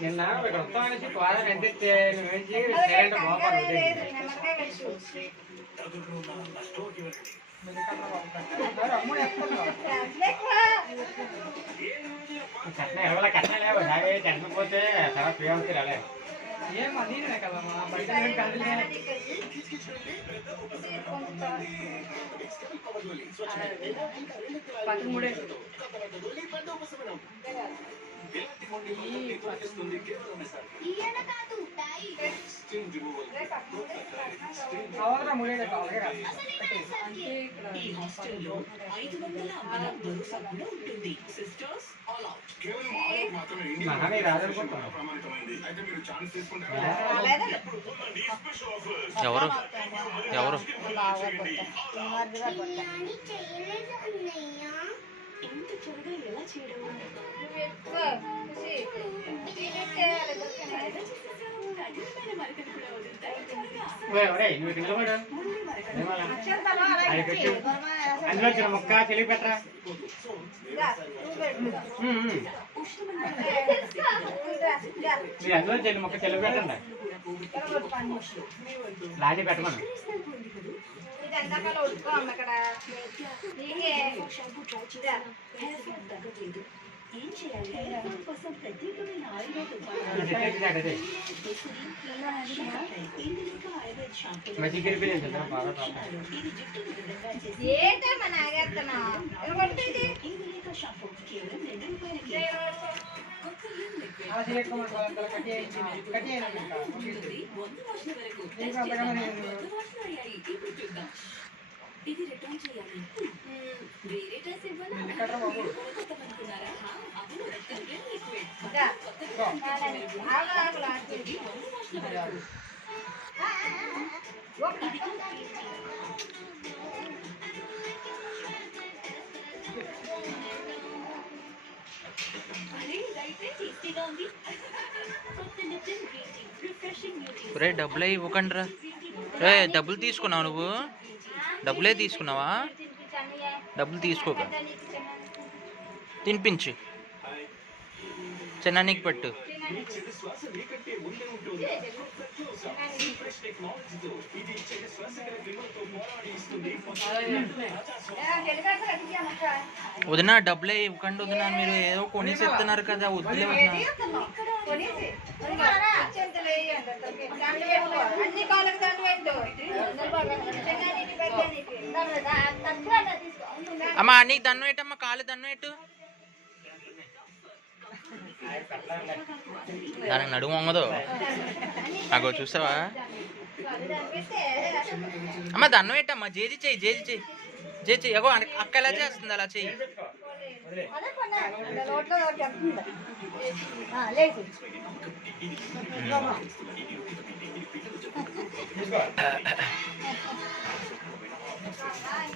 నిన్న ఇక్కడ వస్తామనేసి వారాన్ని ఎంత వేసి సైలెంట్ మోపాలు కట్న ఎవరి కట్న లేవు నావే టెన్షన్ పోతే తర్వాత ఫ్రీ అవుతుంది రాలే ఏం అదీనే కదమ్మా బయట పదమూడే ఎవరు ఎవరు ఇంత త్వరగా ఎలా చేయడం అందులో చిన్న ముక్క తెలివి పెట్టరా మీరు అందులో చిన్న ముక్క తెలివి పెట్టండి లాజీ పెట్టమను ఏం చేయాలి కోసం ప్రత్యేకమైన ఆయుర్వేద షాంపూ కేవలం ఇది రిటర్న్ చేయాలి వేరే డ్రెస్ ఇవ్వాలనుకున్నారా అవును రే డబ్బులే ఇవ్వకండి రా రే డబ్బులు తీసుకున్నావు నువ్వు డబ్బులే తీసుకున్నావా డబ్బులు తీసుకోక తినిపించు చెన్నానికి పెట్టు వదినా డబ్బులే ఇవ్వకండి వదినా మీరు ఏదో కొనేసి ఇస్తున్నారు కదా వద్దులే వదినా అమ్మా నీకు దన్ను ఏటమ్మా కాలు దన్ను ఎటు దానికి నడుము వంగదు నాకు చూసావా అమ్మ దన్ను ఏటమ్మా జేజీ చెయ్యి జేజీ చెయ్యి జేజీ చెయ్యి అగో అక్క ఎలా చేస్తుంది అలా చెయ్యి